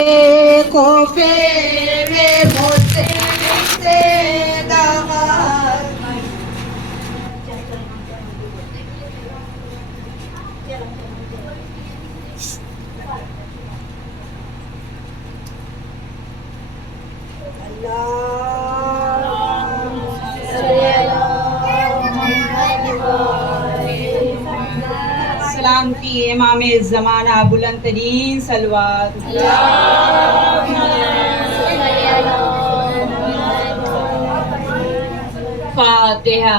کو فیرے مجھ سے دغا سلام کی امام زمانہ بلند ترین صلوات فاتحہ.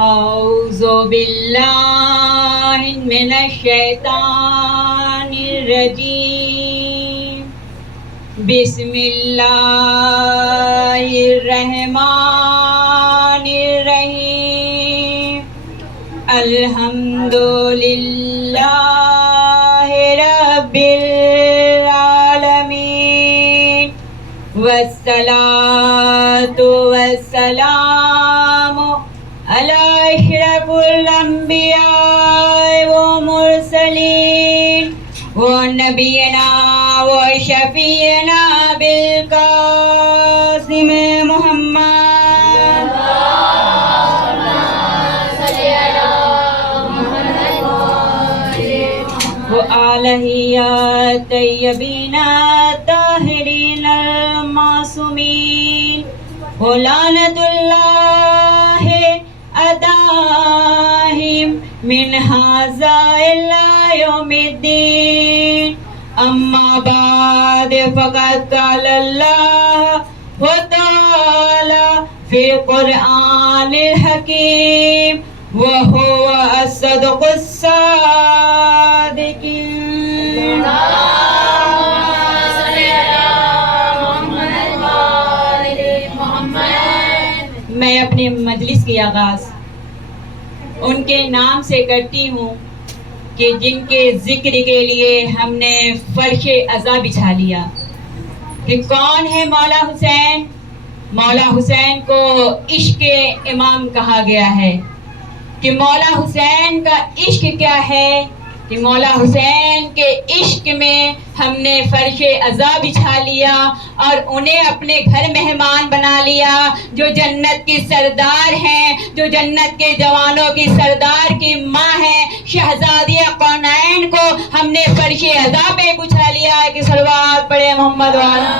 اعوذ باللہ من الشیطان الرجیم. بسم اللہ الرحمن الرحیم. الحمد للہ رب العالمین والصلاة والسلام علی اشرف الانبیاء والمرسلین ونبینا وشفیعنا بالقاسم محمد وآلہ الطیبین الطاہرین المعصومین ولعنۃ اللہ علیہم من ھذا الی یوم الدین. اما بعد فقد قال اللہ تعالی فی القرآن الحکیم وهو الصدق الصادقین. میں اپنے مجلس کی آغاز ان کے نام سے کرتی ہوں کہ جن کے ذکر کے لیے ہم نے فرش عزا بچھا لیا. کہ کون ہے مولا حسین؟ مولا حسین کو عشق امام کہا گیا ہے. کہ مولا حسین کا عشق کیا ہے؟ کہ مولا حسین کے عشق میں ہم نے فرش عزا بچھا لیا اور انہیں اپنے گھر مہمان بنا لیا. جو جنت کی سردار ہیں، جو جنت کے جوانوں کی سردار کی ماں ہے، شہزادی کونین کو ہم نے فرش عزا پہ بچھا لیا ہے. کہ صلوات پڑھے محمد والا.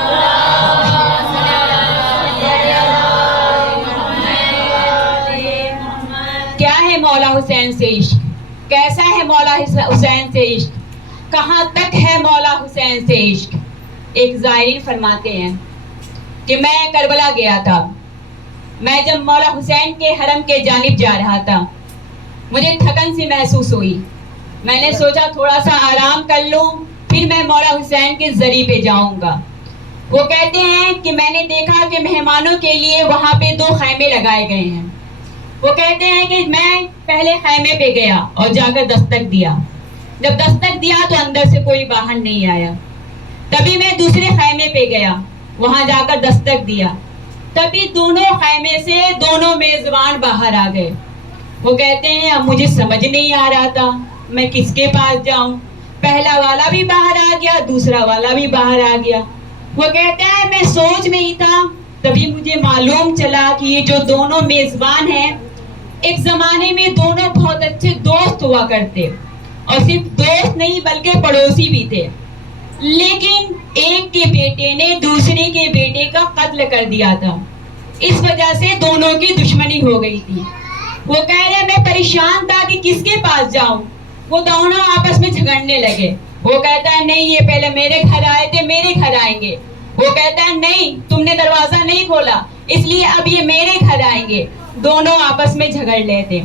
کیا ہے مولا حسین سے عشق؟ کیسا ہے مولا حسین سے عشق؟ کہاں تک ہے مولا حسین سے عشق؟ ایک زائرین فرماتے ہیں کہ میں کربلا گیا تھا. میں جب مولا حسین کے حرم کے جانب جا رہا تھا، مجھے تھکن سی محسوس ہوئی. میں نے سوچا تھوڑا سا آرام کر لوں، پھر میں مولا حسین کے زری پہ جاؤں گا. وہ کہتے ہیں کہ میں نے دیکھا کہ مہمانوں کے لیے وہاں پہ 2 خیمے لگائے گئے ہیں. وہ کہتے ہیں کہ میں پہلے خیمے پہ گیا اور جا کر دستک دیا. جب دستک دیا تو اندر سے کوئی باہر نہیں آیا. تبھی میں دوسرے خیمے پہ گیا، وہاں جا کر دستک دیا. تبھی دونوں خیمے سے دونوں میزبان باہر آ گئے. وہ کہتے ہیں اب مجھے سمجھ نہیں آ رہا تھا میں کس کے پاس جاؤں. پہلا والا بھی باہر آ گیا، دوسرا والا بھی باہر آ گیا. وہ کہتے ہیں میں سوچ میں ہی تھا، تبھی مجھے معلوم چلا کہ یہ جو دونوں میزبان ہیں، ایک زمانے میں دونوں بہت اچھے دوست ہوا کرتے، اور صرف دوست نہیں بلکہ پڑوسی بھی تھے. لیکن ایک کے بیٹے نے دوسرے کے بیٹے کا قتل کر دیا تھا. اس وجہ سے دونوں کی دشمنی ہو گئی تھی. وہ کہہ رہے میں پریشان تھا کہ کس کے پاس جاؤں. وہ دونوں آپس میں جھگڑنے لگے. وہ کہتا ہے نہیں یہ پہلے میرے گھر آئے تھے، میرے گھر آئیں گے. وہ کہتا ہے نہیں تم نے دروازہ نہیں کھولا اس لیے اب یہ میرے گھر آئیں گے. دونوں آپس میں جھگڑ لیتے.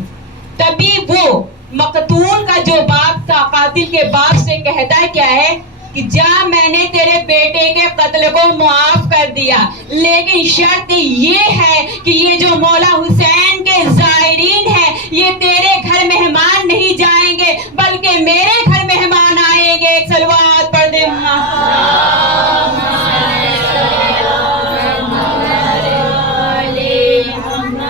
تبھی وہ مقتول کا جو باپ تھا قاتل کے باپ سے کہتا ہے کیا ہے کہ جا میں نے تیرے بیٹے کے قتل کو معاف کر دیا، لیکن شرط یہ ہے کہ یہ جو مولا حسین کے زائرین ہیں یہ تیرے گھر مہمان نہیں جائیں گے بلکہ میرے گھر مہمان آئیں گے۔ ایک صلوات پڑھ دے۔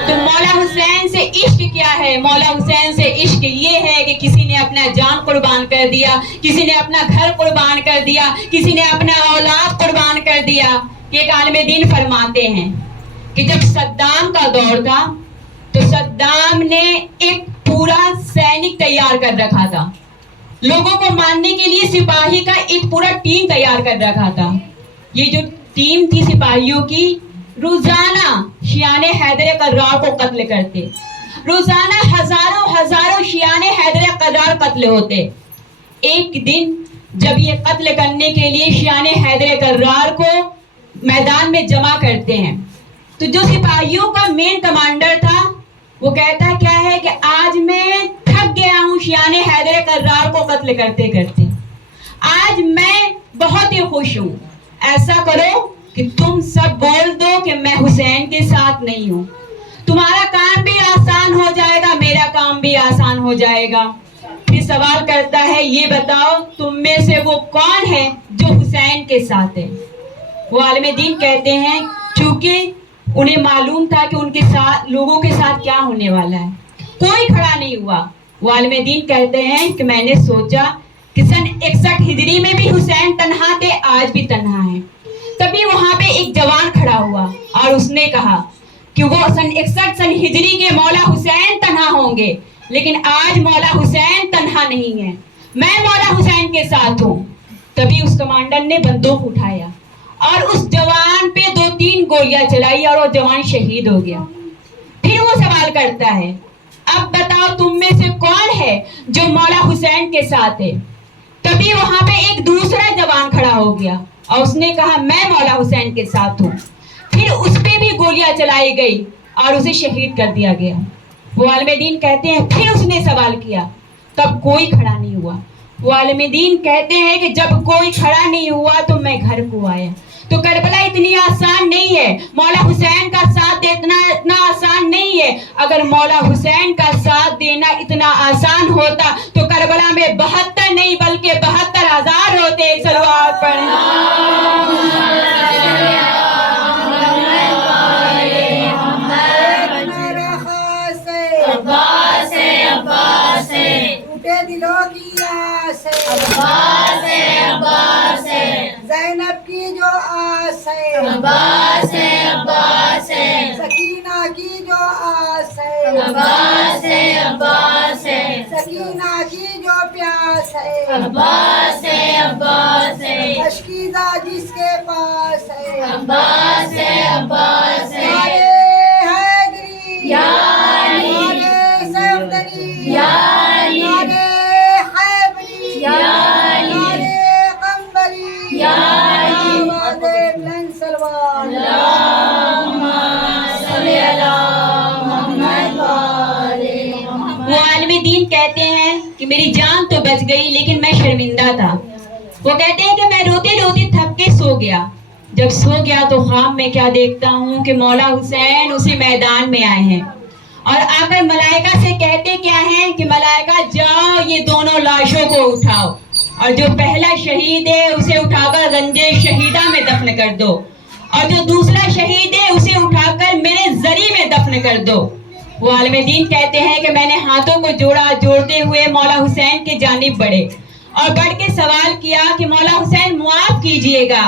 تو مولا حسین سے عشق کیا ہے؟ مولا حسین سے عشق یہ ہے کہ کسی نے اپنا جان قربان کر دیا، کسی نے اپنا گھر قربان کر دیا، کسی نے اپنا اولاد قربان کر دیا۔ کہ ایک عالم دین فرماتے ہیں کہ جب صدام کا دور تھا تو صدام نے ایک پورا سینک تیار کر رکھا تھا، لوگوں کو مارنے کے لیے سپاہی کا ایک پورا ٹیم تیار کر رکھا تھا۔ یہ جو ٹیم تھی سپاہیوں کی، روزانہ شیعان حیدر قرار کو قتل کرتے، روزانہ ہزاروں شیعان حیدر قرار قتل ہوتے۔ ایک دن جب یہ قتل کرنے کے لیے شیعان حیدر قرار کو میدان میں جمع کرتے ہیں تو جو سپاہیوں کا مین کمانڈر تھا وہ کہتا کیا ہے کہ آج میں تھک گیا ہوں شیعان حیدر قرار کو قتل کرتے کرتے، آج میں بہت ہی خوش ہوں، ایسا کرو کہ تم سب بول دو کہ میں حسین کے ساتھ نہیں ہوں، تمہارا کام بھی آسان ہو جائے گا، میرا کام بھی آسان ہو جائے گا۔ پھر سوال کرتا ہے یہ بتاؤ تم میں سے وہ کون ہے جو حسین کے ساتھ ہے؟ وہ عالم دین کہتے ہیں چونکہ انہیں معلوم تھا کہ ان کے ساتھ لوگوں کے ساتھ کیا ہونے والا ہے، کوئی کھڑا نہیں ہوا۔ وہ عالم دین کہتے ہیں کہ میں نے سوچا کہ سن 61 ہجری میں بھی حسین تنہا تھے، آج بھی تنہا ہیں۔ تبھی وہاں پہ ایک جوان کھڑا ہوا اور اس نے کہا کہ وہ سن 61 ہجری کے مولا حسین تنہا ہوں گے، لیکن آج مولا حسین تنہا نہیں ہے، میں مولا حسین کے ساتھ ہوں۔ تبھی اس کمانڈر نے بندوق اٹھایا اور اس جوان پہ 2-3 گولیاں چلائی اور وہ جوان شہید ہو گیا۔ پھر وہ سوال کرتا ہے اب بتاؤ تم میں سے کون ہے جو مولا حسین کے ساتھ ہے؟ تبھی وہاں پہ ایک دوسرا جوان کھڑا ہو گیا اور اس نے کہا میں مولا حسین کے ساتھ ہوں۔ پھر اس پہ بھی گولیاں چلائی گئی اور اسے شہید کر دیا گیا۔ وہ عالم دین کہتے ہیں پھر اس نے سوال کیا تب کوئی کھڑا نہیں ہوا۔ وہ عالم دین کہتے ہیں کہ جب کوئی کھڑا نہیں ہوا تو میں گھر کو آیا۔ تو کربلا اتنی آسان نہیں ہے، مولا حسین کا ساتھ دینا اتنا آسان نہیں ہے۔ اگر مولا حسین کا ساتھ دینا اتنا آسان ہوتا تو کربلا میں 72 نہیں بلکہ 72,000 ہوتے۔ ایک صلوات پڑھیں۔ دلوں کی آس ہے زینب کی جو آس ہے سکینہ کی جو آس ہے سکینہ کی جو پیاس ہے اشکیزہ جس کے پاس ہے نعرے حیدری نعرے صفدری نعرے حیبری نعرے قنبری آواز بلند سلوات وہ عالم دین کہتے ہیں کہ میری جان تو بچ گئی لیکن میں شرمندہ تھا۔ وہ کہتے ہیں کہ میں روتے روتے تھک کے سو گیا، جب سو گیا تو خواب میں کیا دیکھتا ہوں کہ مولا حسین اسی میدان میں آئے ہیں اور آ کر ملائکہ سے کہتے کیا ہیں کہ ملائکہ جاؤ یہ دونوں لاشوں کو اٹھاؤ اور جو پہلا شہید ہے اسے اٹھا کر گنجے شہیدہ میں دفن کر دو اور جو دوسرا شہید ہے اسے اٹھا کر میرے زری میں دفن کر دو۔ وہ عالم دین کہتے ہیں کہ میں نے ہاتھوں کو جوڑا، جوڑتے ہوئے مولا حسین کی جانب بڑھے اور بڑھ کے سوال کیا کہ مولا حسین معاف کیجئے گا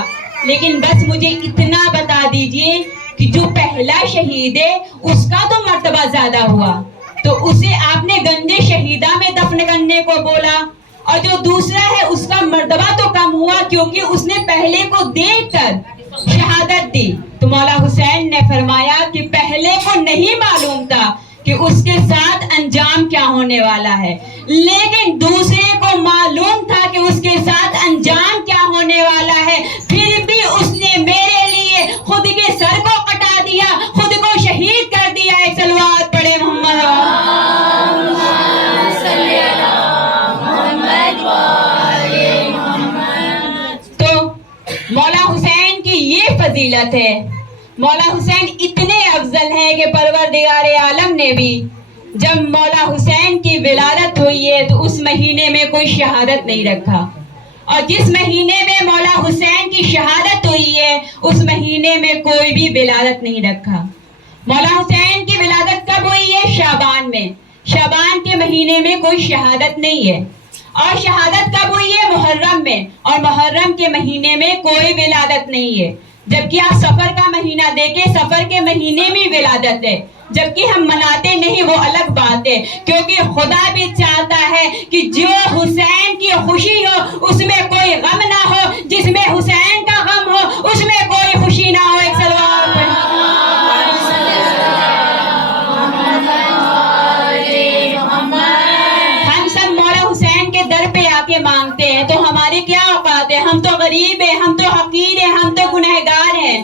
لیکن بس مجھے اتنا بتا دیجئے کہ جو پہلا شہید ہے اس کا تو مرتبہ زیادہ ہوا تو اسے آپ نے گنجے شہیدہ میں دفن کرنے کو بولا اور جو دوسرا ہے اس کا مرتبہ تو کم ہوا کیونکہ اس نے پہلے کو دیکھ کر شہادت دی۔ تو مولا حسین نے فرمایا کہ پہلے کو نہیں معلوم تھا کہ اس کے ساتھ انجام کیا ہونے والا ہے، لیکن دوسرے کو معلوم تھا کہ اس کے ساتھ انجام کیا ہونے والا ہے، پھر بھی اس نے میرے لیے خود کے سر کو کٹا دیا، خود کو شہید کر دیا۔ ایک صلوات پڑھے محمد फजीलत है। मौला हुसैन इतने अफजल हैं कि परवरदिगार आलम ने भी जब मौला हुसैन की विलादत हुई है तो उस महीने में कोई शहादत नहीं रखा, और जिस महीने में मौला हुसैन की शहादत हुई है उस महीने में कोई भी विलादत नहीं रखा। मौला हुसैन की विलादत कब हुई है? शाबान में। शाबान के महीने में कोई शहादत नहीं है। और शहादत कब हुई है? मुहर्रम में, और मुहर्रम के महीने में कोई विलादत नहीं है। जबकि आप सफर का महीना देखें, सफर के महीने में विलादत है, जबकि हम मनाते नहीं, वो अलग बात है, क्योंकि खुदा भी चाहता है कि जो हुसैन की खुशी हो उसमें कोई गम ना हो, जिसमें हुसैन का गम हो उसमें कोई खुशी ना हो। एक सलवात पढ़ें। हम सब मौला हुसैन के दर पे आके मांगते हैं तो हमारी क्या औकात है? हम तो गरीब है, हम तो हकीर है, हम तो गुनहगार हैं।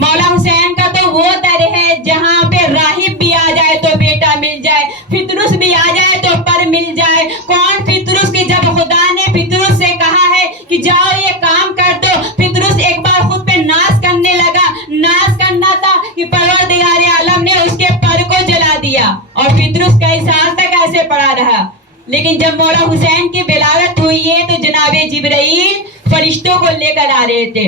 मौला हुसैन का तो वो दर है जहाँ पे राहिब भी आ जाए तो बेटा मिल जाए, फितरुस भी आ जाए तो पर मिल जाए। कौन फितरुस की जब खुदा ने फितरुस से कहा है कि जाओ ये काम कर दो, फितरुस एक बार खुद पे नाज करने लगा। नाज करना था कि परवरदिगार आलम ने उसके पर को जला दिया और फितरुस कई साल तक ऐसे पड़ा रहा। लेकिन जब मौला हुसैन की विलादत हुई है तो जनाबे जिब्राइल फरिश्तों को लेकर आ रहे थे,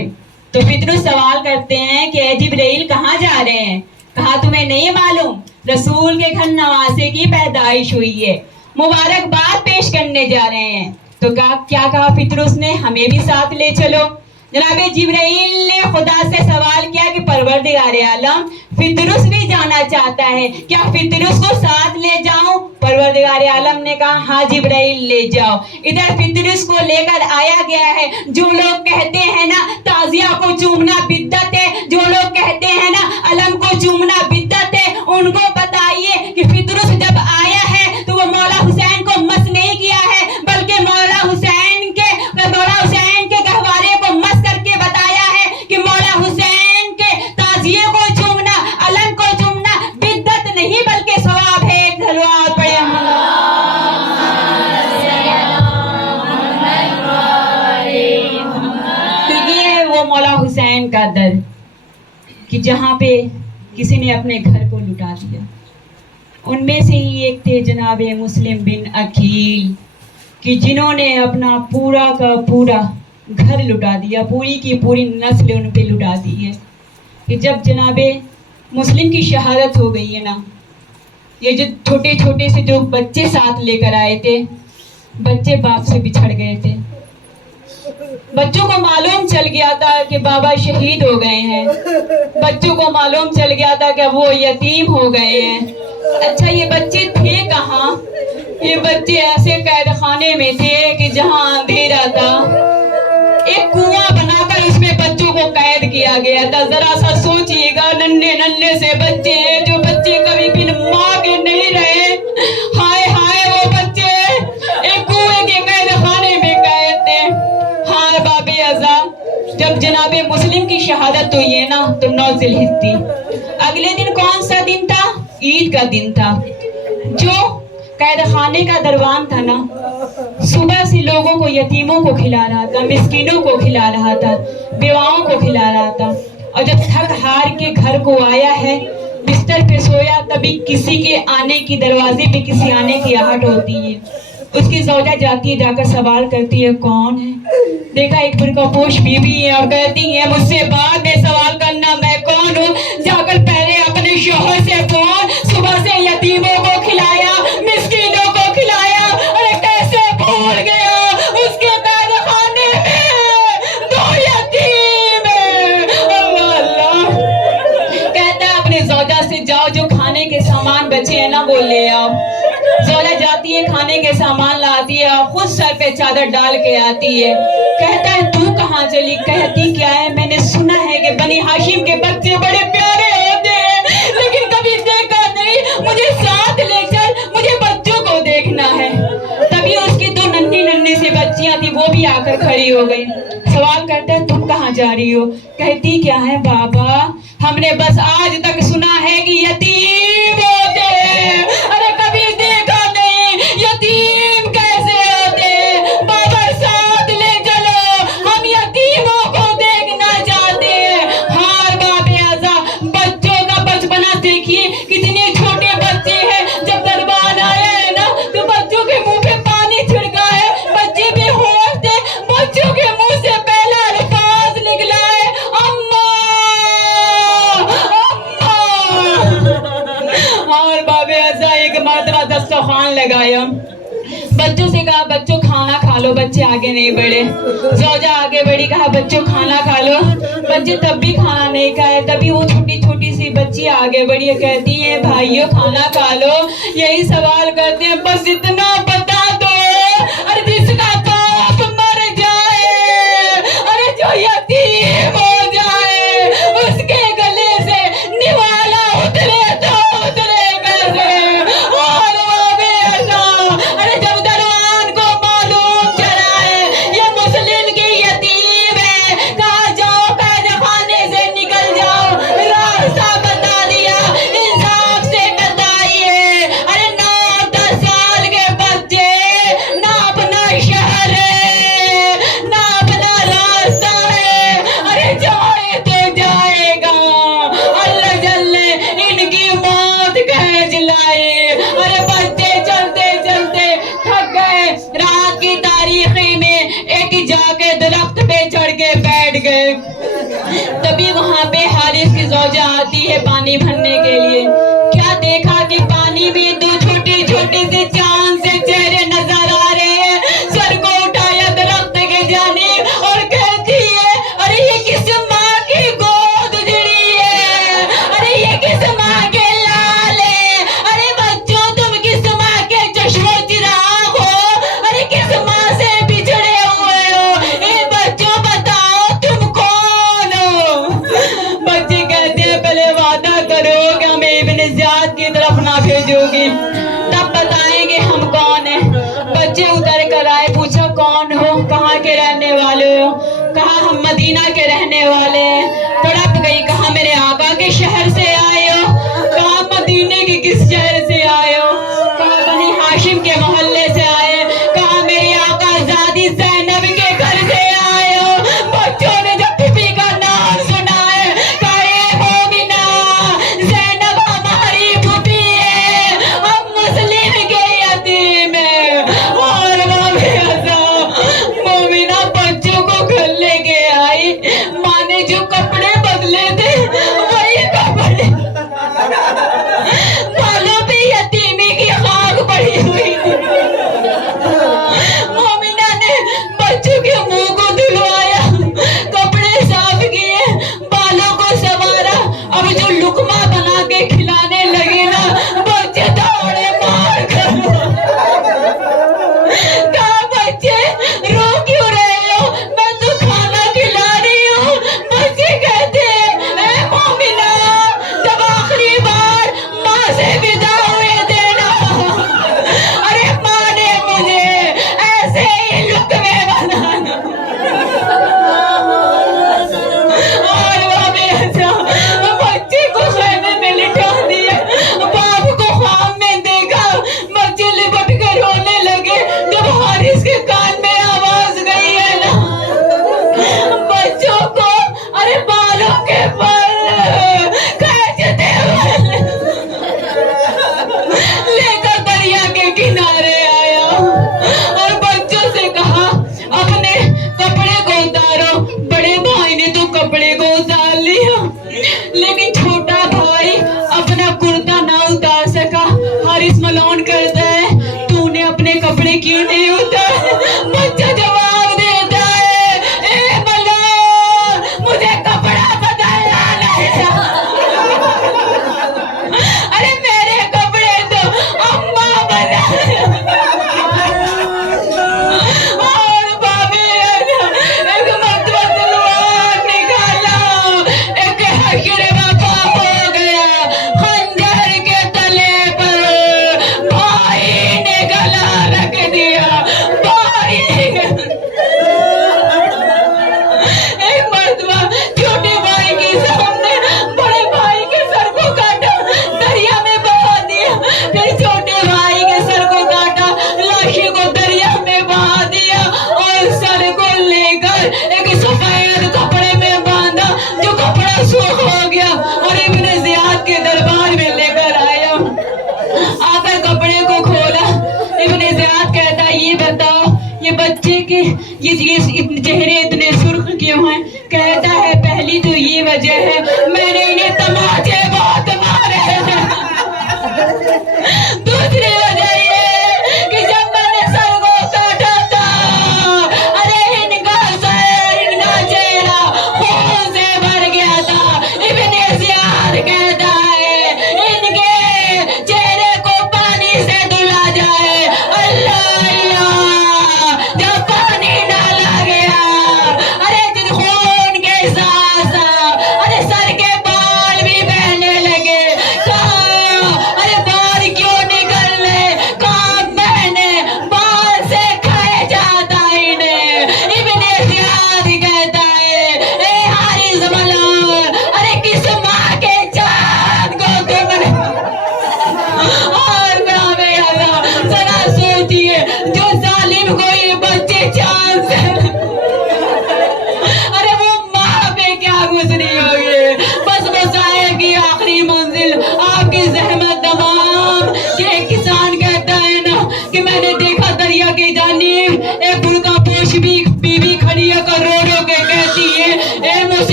तो फितरुस सवाल करते हैं कि ए जिब्राइल कहाँ जा रहे हैं? कहा तुम्हें नहीं मालूम रसूल के घर नवासे की पैदाइश हुई है, मुबारकबाद पेश करने जा रहे हैं। तो क्या कहा फितरुस ने? हमें भी साथ ले चलो। जनाबे जिब्राइल ने खुदा से सवाल किया कि परवरदिगार आलम फितरुस भी जाना चाहता है, क्या फितरुस को साथ ले जाऊं? परवरदिगार आलम ने कहा हाँ जिब्राइल ले जाओ। इधर फितरुस को लेकर आया गया है। जो लोग कहते हैं ना ताजिया को चूमना बिद्दत है, जो लोग कहते हैं ना अलम को चूमना बिद्दत है, उनको बताइए कि फितरुस जब आया है तो वो मौला हुसैन को मस नहीं किया है, बल्कि मौला हुसैन के गहवारे को मस करके बताया है कि मौला हुसैन के ताजिए को चूमना, अलम को चूमना बिद्दत नहीं बल्कि सवाब है। एक सलवात पढ़े। तो ये वो मौला हुसैन का दर कि जहाँ पे किसी ने अपने घर को लुटा दिया। उनमें से ही एक थे जनाबे मुस्लिम बिन अकील कि जिन्होंने अपना पूरा का पूरा घर लुटा दिया, पूरी की पूरी नस्ल उन पे लुटा दी है। कि जब जनाबे मुस्लिम की शहादत हो गई है ना, ये जो छोटे छोटे से जो बच्चे साथ लेकर आए थे, बच्चे बाप से बिछड़ गए थे। बच्चों को मालूम चल गया था कि बाबा शहीद हो गए हैं, बच्चों को मालूम चल गया था कि वो यतीम हो गए हैं। अच्छा ये बच्चे थे कहाँ? ये बच्चे ऐसे कैद खाने में थे कि जहाँ अंधेरा था, एक कुआं बनाकर उसमें बच्चों को कैद किया गया था। जरा सा सोचिएगा, नन्हे नन्हे से बच्चे हैं, जो बच्चे कभी भी माँ के नहीं रहे। हाय हाय वो बच्चे एक कुएं के कैद खाने में कैद थे। हाय बाबे अज़ा, जब जनाबे मुस्लिम की शहादत हुई है ना तो 9 ज़िलहिज थी। अगले दिन कौन सा दिन था? ईद का दिन था। जो कैद खाने का दरबान था ना, सुबह से लोगों को, यतीमों को खिला रहा था, मिस्कीनों को खिला रहा था, बेवाओं को खिला रहा था। और जब थक हार के घर को आया है, बिस्तर पे सोया, तभी किसी के आने की, दरवाजे पे किसी आने की आहट होती है। उसकी ज़ौजा जाती है, जाकर सवाल करती है कौन है? देखा एक बुर्कापोश बीवी है और कहती है मुझसे बाद में सवाल करना मैं कौन हूँ। जाकर पहले अपने शौहर से बोल, सुबह से यतीमों को खिलाया, मिस्कीनों को खिलाया। अरे कैसे भूल गया उसके कैद खाने में 2 यतीम है। अल्लाह अल्लाह। कहता है अपने ज़ौजा से जाओ, जो खाने के सामान बचे हैं ना वो ले आओ। ज़ौजा जाती है, खाने के सामान लाती है और खुद सर पे चादर डाल के आती है। कहता है तू कहाँ चली? कहती क्या है, मैंने सुना है कि बनी हाशिम के बच्चे बड़े प्यारे होते हैं, लेकिन कभी देखा नहीं, मुझे साथ ले चल, मुझे बच्चों को देखना है। तभी उसकी 2 नन्ही नन्ही सी बच्चियां थी, वो भी आकर खड़ी हो गई। सवाल करता है तुम कहाँ जा रही हो? कहती क्या है बाबा, हमने बस आज तक सुना है कि यतीम होते हैं, अरे कभी देखा नहीं यतीम कैसे होते। बाबा साथ ले चलो, हम यतीमों को देखना चाहते हैं। हार दस्तरखान लगाया, बच्चों से कहा बच्चों खाना खा लो, बच्चे आगे नहीं बढ़े। ज़ौजा आगे बढ़ी, कहा बच्चों खाना खा लो, बच्चे तब भी खाना नहीं खाए। तभी वो छोटी छोटी सी बच्ची आगे बढ़ी, कहती है भाइयों खाना खा लो। यही सवाल करते हैं बस इतना बता दो, अरे जिसका बाप मर जाए, अरे जो यतीम हो जाए, उसके गले से निवाला उतरे तो उतरे कैसे। और वो भी ऐसा, अरे जब दरबान को मालूम चला है ये मुस्लिम की यतीम है, कहा जाओ कैद खाने से निकल जाओ, रास्ता बता दिया, इंसाफ से बताइए। अरे 9-10 साल के बच्चे, ना अपना शहर है ना अपना रास्ता है, अरे जाए तो जाएगा, अल्लाह जल्ले इनकी मौत कह लाए। अरे बच्चे चलते चलते थक गए, रात की तारीखी में एक जाके दरख्त पे चढ़ के बैठ गए। तभी वहां पे हारिस की ज़ौजा आती है पानी भरने के लिए। क्या देखा कि पानी में दो छोटे छोटे से चांद से चेहरे नजर आ रहे हैं। सर को उठाया दरख्त के जानिब और कहती है अरे ये किस माँ की गोद उजड़ी है, अरे ये किस माँ के लाल है, अरे बच्चों तुम किस माँ के चश्मो चिराग हो, अरे किस माँ से बिछड़े हुए हो, ए बच्चों बताओ तुम कौन हो। बच्चे कहते हैं पहले वादा करो कि हमें इब्न ज़ियाद की तरफ ना भेजोगे, तब बताएंगे हम कौन है। बच्चे उतर कर आए, पूछा कौन हो, कहाँ के रहने वाले हो, कहा हम मदीना के रहने वाले हैं। तड़प गई, कहा मेरे आका के शहर से आए हो, कहा मदीने के किस शहर से आए हो, कहा बनी हाशिम के मोहल्ले से आए, कहा मेरे आका ज़ादी ज़ैनब के घर से आए हो। बच्चों ने जब बीबी का नाम सुना है, कहा ए मोमिना ज़ैनब हमारी फूफी है, हम मुस्लिम के यतीम है। और वो भी ऐसा, मोमिना बच्चों को घर लेके आई, माँ ने जो कपड़े बदले थे वही कपड़े, बालों पे यतीमी की खाक पड़ी हुई थी। मोमिना ने बच्चों के मुंह को धुलवाया, कपड़े साफ किए, बालों को संवारा। अब जो लुकमा बना के खिलाने लगे ना, बच्चे दौड़े मार कर। कहा बच्चे रो क्यों रहे हो, मैं तो खाना खिला रही हूँ। बच्चे कहते हैं ए मोमिना जब आखिरी बार माँ से विदा हुए थे ना, अरे माँ ने मुझे ऐसे ही लुकमे बनाना। और वो भी ऐसा, बच्चे को खेमे में लिटा दिया, बाप को ख्वाब में देखा, बच्चे लिपट कर रोने लगे। जब हारिस के कान में आवाज गई है ना, बच्चों को अरे बालों के पर खींचते हुए लेकर दरिया के किनारे आया और बच्चों से कहा अपने कपड़े को उतारो। बड़े भाई ने तो कपड़े को उतार लिया, लेकिन छोटा भाई अपना कुर्ता ना उतार सका। हारिस मलौन करता है तूने अपने कपड़े क्यों नहीं उतारे। बच्चा जवाब देता है ए मलौन मुझे कपड़ा बदलना नहीं। अरे मेरे कपड़े तो अम्मा बना। और भाभी एक मर्तबा तलवार निकाला, एक हश्र वफा हो गया खंजर के तले पर, भाई ने गला रख दिया। भाई एक मर्तबा छोटे भाई के सामने बड़े भाई के सर को काटा, दरिया में बहा दिया। फिर छोटे भाई के सर को काटा, लाशी को दरिया में बहा दिया और सर को लेकर एक सफेद कपड़े में बांधा, जो कपड़ा सूख हो गया, और इब्न ज़ियाद के दरबार में लेकर आया। आकर कपड़े को खोला, इब्न ज़ियाद कहता ये बताओ ये बच्चे के ये चेहरे इतने सुर्ख क्यों हैं। कहता है पहली तो ये वजह है मैंने इन्हें तमाचे बहुत मारे हैं, दूसरी वजह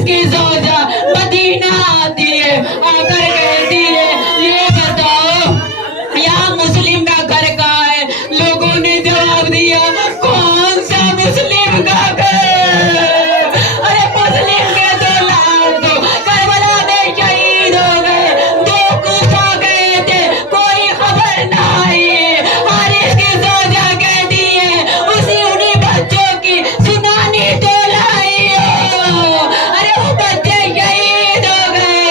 हारिस की जोजा मदीना आती है, आकर कहती है ये बताओ यहाँ मुस्लिम का घर कहाँ है? लोगों ने जवाब दिया कौन सा मुस्लिम का घर? अरे मुस्लिम के दो लाल तो करबला में शहीद हो गए, दो कूफा गए थे, कोई खबर ना आई। हारिस की जोजा कहती है उसी उन्हीं बच्चों की सुनानी तो लाई हो। अरे वो बच्चे शहीद हो गए,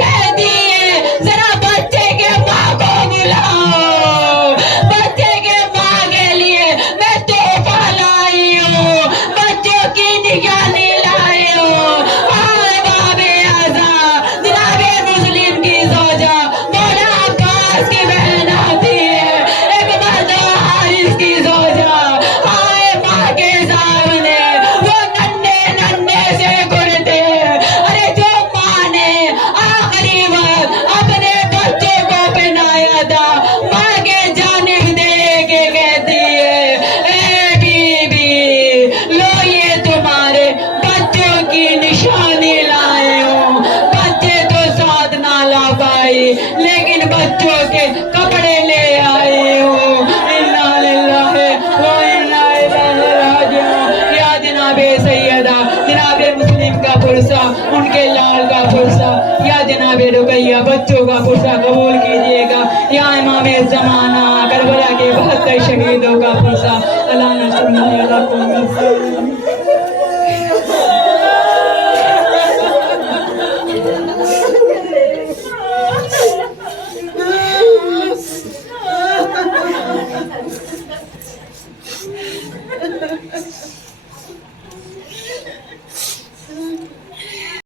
कहती है जरा बच्चे के माँ को बुलाओ, बच्चे के माँ के लिए मैं तोहफा लाई हूँ, बच्चों की निशानी लाई हूँ। आए बाबे आज़ाद जनाबे मुस्लिम की जोजा मौला अब्बास की बहन आती है, एक मर्द हारिस की जोजा आए माँ के सामने, वो नन्हे नन्हे से कुर्ते, अरे जो माँ ने आखिरी वक्त अपने बच्चों को पहनाया था, माँ के जानिब देख के कहती है ए बीबी लो ये तुम्हारे बच्चों की निशानी लाए हो। बच्चे तो साथ ना ला पाई लेकिन बच्चों के कपड़े ले आए हो। इन्ना लिल्लाहि व इन्ना इलैहि राजिऊन। या जनाबे सैयदा जनाबे मुस्लिम का पुरसा, उनके लाल का पुरसा, या जनाबे रुकैया बच्चों का पुरसा कबूल कीजिएगा। या इमाम ज़माना करबला के 72 शहीदों का पुरसा। अल्लाह नस्रुल्लाह अला कौम